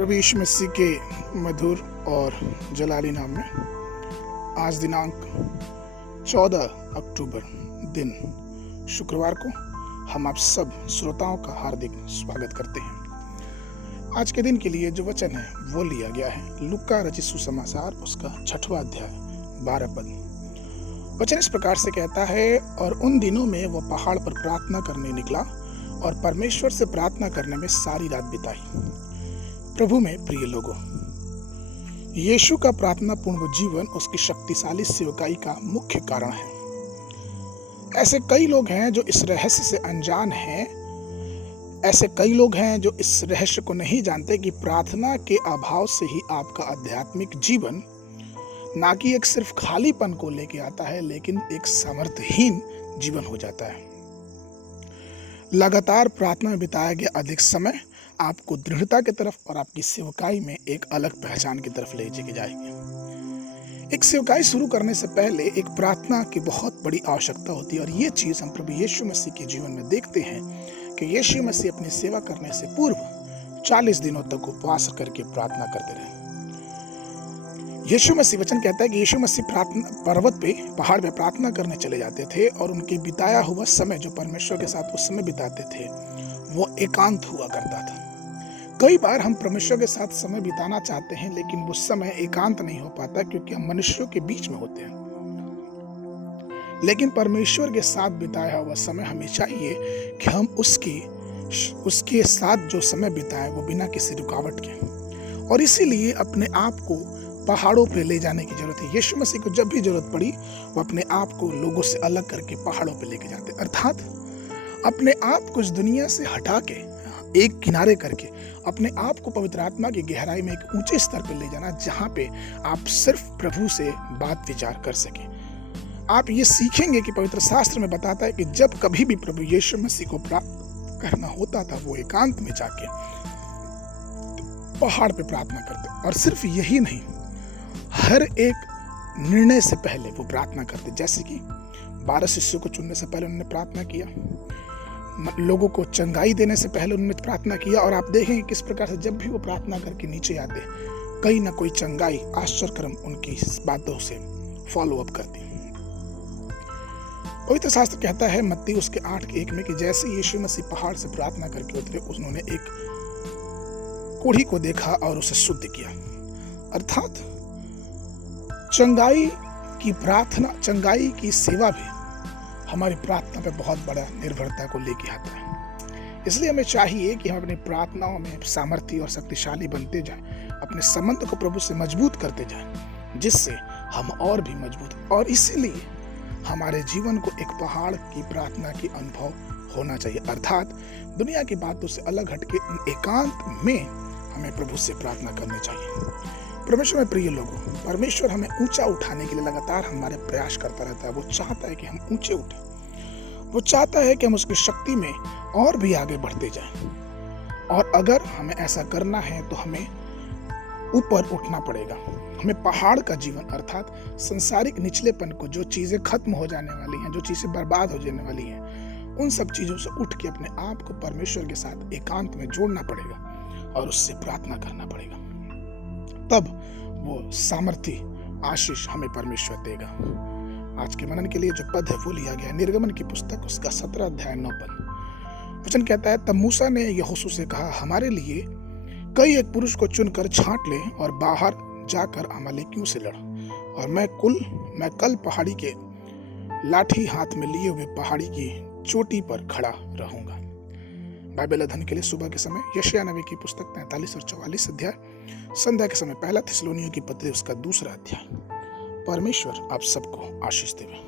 प्रभु यीशु मसीह के मधुर और जलाली नाम में आज दिनांक 14 अक्टूबर दिन शुक्रवार को हम आप सब श्रोताओं का हार्दिक स्वागत करते हैं। आज के दिन के लिए जो वचन है वो लिया गया है लूका रचित सुसमाचार उसका 6वां अध्याय 12 पद। वचन इस प्रकार से कहता है, और उन दिनों में वो पहाड़ पर प्रार्थना करने निकला और परमेश्वर से प्रार्थना करने में सारी रात बिताई। प्रभु में प्रिय लोगों, यीशु का प्रार्थनापूर्ण जीवन उसकी शक्तिशाली सेवकाई का मुख्य कारण है। ऐसे कई लोग हैं जो इस रहस्य से अनजान हैं। ऐसे कई लोग हैं जो इस रहस्य को नहीं जानते कि प्रार्थना के अभाव से ही आपका आध्यात्मिक जीवन ना कि एक सिर्फ खालीपन को लेके आता है, लेकिन एक सामर्थ्यहीन जीवन हो जाता है। लगातार प्रार्थना में बिताया गया अधिक समय आपको दृढ़ता की तरफ और आपकी सेवकाई में एक अलग पहचान की तरफ ले जाके जाएगी। एक सेवकाई शुरू करने से पहले एक प्रार्थना की बहुत बड़ी आवश्यकता होती है, और ये चीज हम प्रभु यीशु मसीह के जीवन में देखते हैं कि यीशु मसीह अपनी सेवा करने से पूर्व 40 दिनों तक उपवास करके प्रार्थना करते रहे। यीशु मसीह, वचन कहता है कि यीशु मसीह प्रार्थना पर्वत पे, पहाड़ पे प्रार्थना करने चले जाते थे, और उनके बिताया हुआ समय जो परमेश्वर के साथ वो समय बिताते थे वो एकांत हुआ करता था। कई बार हम परमेश्वर के साथ समय बिताना चाहते हैं, लेकिन वो समय एकांत नहीं हो पाता क्योंकि हम मनुष्यों के बीच में होते हैं। लेकिन परमेश्वर के साथ बिताया हुआ समय हमें चाहिए कि हम उसके साथ जो समय बिताए वो बिना किसी रुकावट के, और इसीलिए अपने आप को पहाड़ों पे ले जाने की जरूरत है। यीशु मसीह को जब भी जरूरत पड़ी वो अपने आप को लोगों से अलग करके पहाड़ों पे लेके जाते, अर्थात अपने आप को इस दुनिया से हटा के एक किनारे करके अपने आप को पवित्र आत्मा की गहराई में एक ऊंचे स्तर पर ले जाना, जहां पे आप सिर्फ प्रभु से बात विचार कर सके। आप ये सीखेंगे कि पवित्र शास्त्र में बताता है कि जब कभी भी प्रभु यीशु मसीह को प्राप्त करना होता था वो एकांत में जाके पहाड़ पे प्रार्थना करते, और सिर्फ यही नहीं, हर एक निर्णय से पहले वो प्रार्थना करते। जैसे कि 12 शिष्यों को चुनने से पहले उन्होंने प्रार्थना किया, लोगों को चंगाई देने से पहले उन्होंने प्रार्थना किया, और आप देखेंगे किस प्रकार से जब भी वो प्रार्थना करके नीचे आते कहीं ना कोई चंगाई आश्चर्यक्रम उनकी बातों से फॉलो अप करती। पवित्र शास्त्र कहता है मत्ती उसके 8:1 में कि जैसे यीशु मसीह पहाड़ से प्रार्थना करके उतरे, उन्होंने एक कोढ़ी को देखा और उसे शुद्ध किया। अर्थात चंगाई की प्रार्थना, चंगाई की सेवा भी हमारी प्रार्थना पे बहुत बड़ा निर्भरता को लेके आता है। इसलिए हमें चाहिए कि हम अपनी प्रार्थनाओं में सामर्थ्य और शक्तिशाली बनते जाएं, अपने संबंध को प्रभु से मजबूत करते जाएं, जिससे हम और भी मजबूत, और इसीलिए हमारे जीवन को एक पहाड़ की प्रार्थना की अनुभव होना चाहिए। अर्थात दुनिया की बातों से अलग हटके एकांत में हमें प्रभु से प्रार्थना करनी चाहिए। परमेश्वर में प्रिय लोगों, परमेश्वर हमें ऊंचा उठाने के लिए लगातार हमारे प्रयास करता रहता है। वो चाहता है कि हम ऊंचे उठें, वो चाहता है कि हम उसकी शक्ति में और भी आगे बढ़ते जाएं। और अगर हमें ऐसा करना है तो हमें ऊपर उठना पड़ेगा। हमें पहाड़ का जीवन, अर्थात संसारिक निचलेपन को, जो चीजें खत्म हो जाने वाली हैं, जो चीजें बर्बाद हो जाने वाली हैं, उन सब चीजों से उठ के अपने आप को परमेश्वर के साथ एकांत में जोड़ना पड़ेगा और उससे प्रार्थना करना पड़ेगा। तब वो सामर्थ्य, आशीष हमें परमेश्वर देगा। आज के मनन के लिए जो पद है वो लिया गया निर्गमन की पुस्तक उसका 17 अध्याय 9 पद। वचन कहता है, तब मूसा ने यहोशू से कहा, हमारे लिए कई एक पुरुष को चुनकर छांट ले और बाहर जाकर अमालेकियों से लड़, और मैं कल पहाड़ी के लाठी हाथ में लिए हुए पहाड़ी की चोटी पर खड़ा रहूंगा। बाइबल अध्ययन के लिए सुबह के समय यशायाह नबी की पुस्तक 43 और 44 अध्याय, संध्या के समय 1 थिस्सलुनीयों की पत्री उसका 2 अध्याय। परमेश्वर आप सबको आशीष देवे।